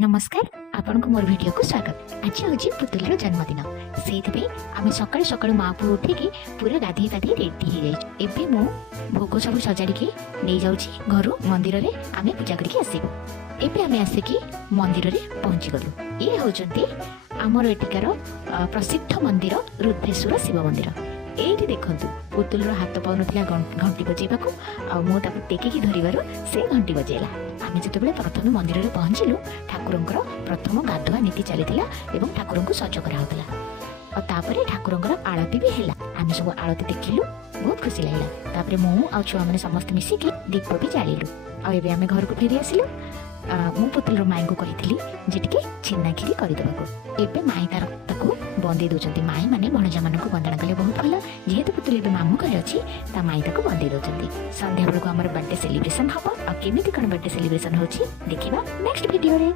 नमस्कार आपण को मोर वीडियो को स्वागत। आज हूँ पुतुल जन्मदिन से आम सका सका माँ पुओ उठिकी पूरा गाधे गाधे रेडी हो जाए। मु भोग सब सजाड़ी नहीं जाऊँगी घर मंदिर में आम पूजा करके आसबू। एबे आम आसिकी मंदिर में पहुँची गलु। ये होचंती आमर एटिकार प्रसिद्ध मंदिर रुद्रेश्वर शिव मंदिर। एठी देखंतु पुतुल हाथ पाउन घंटी बजेबाकू आ मु ताकू टेकिकी धरिबारु से घंटी बजेला। आम जो प्रथम मंदिर में पहुँचलु ठाकुरंकर प्रथम गाधुआ नीति चली एवं ठाकुर को सज कराला और तापर ठाकुरंकर आरती भी है। आम सब आरती देखिलु बहुत खुशी लगे। मु आ छुआ मैंने समस्त मिसिकी दीप भी जालु और आम घर को फेरी आसिलु। मु पुतुल माई को कही जे टिके छेना खीरी करदेवाक। एबे माई तार ताको बंदे दौरान माई मैंने भणजा मान वंदना कले बहुत भल। जेहेतु पुतुल मामू घर अच्छी ता माई ताको बंदे दौरान। संध्या बेलू आम बर्थडे सेलिब्रेशन हम। केमी कौन बर्थडे सेलिब्रेशन होची देखिबा नेक्स्ट वीडियो रे।